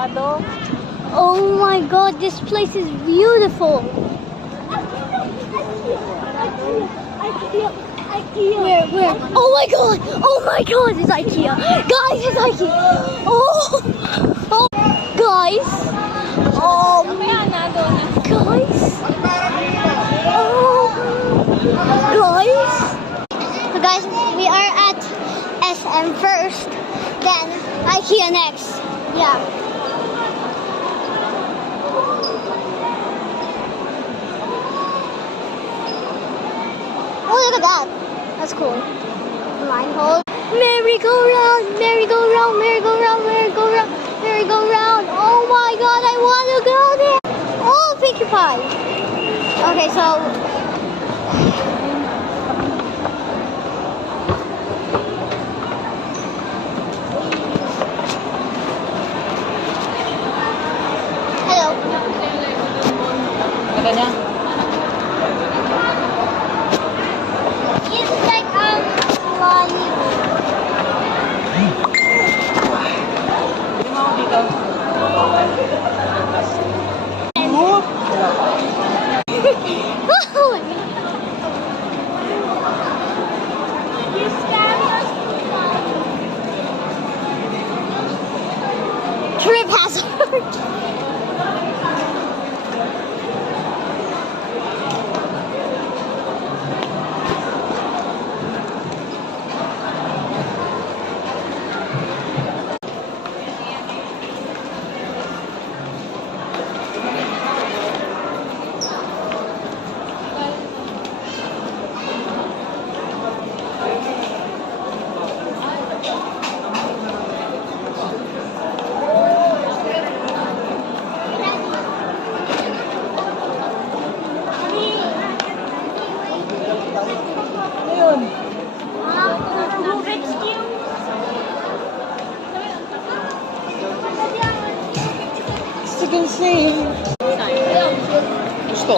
Oh my god, this place is beautiful. Where? Oh my god! Oh my god, it's IKEA! Guys, it's IKEA! Oh! Guys! Oh! Guys! Oh! Guys! So guys, we are at SM first, then IKEA next. Yeah. Oh, look at that. That's cool. Line hold. Merry-go-round, merry-go-round, merry-go-round, merry-go-round, merry-go-round. Oh my god, I want to go there. Oh, Pinkie Pie. Okay, so... Hello. It's like flying. Trip hazard. Gusto.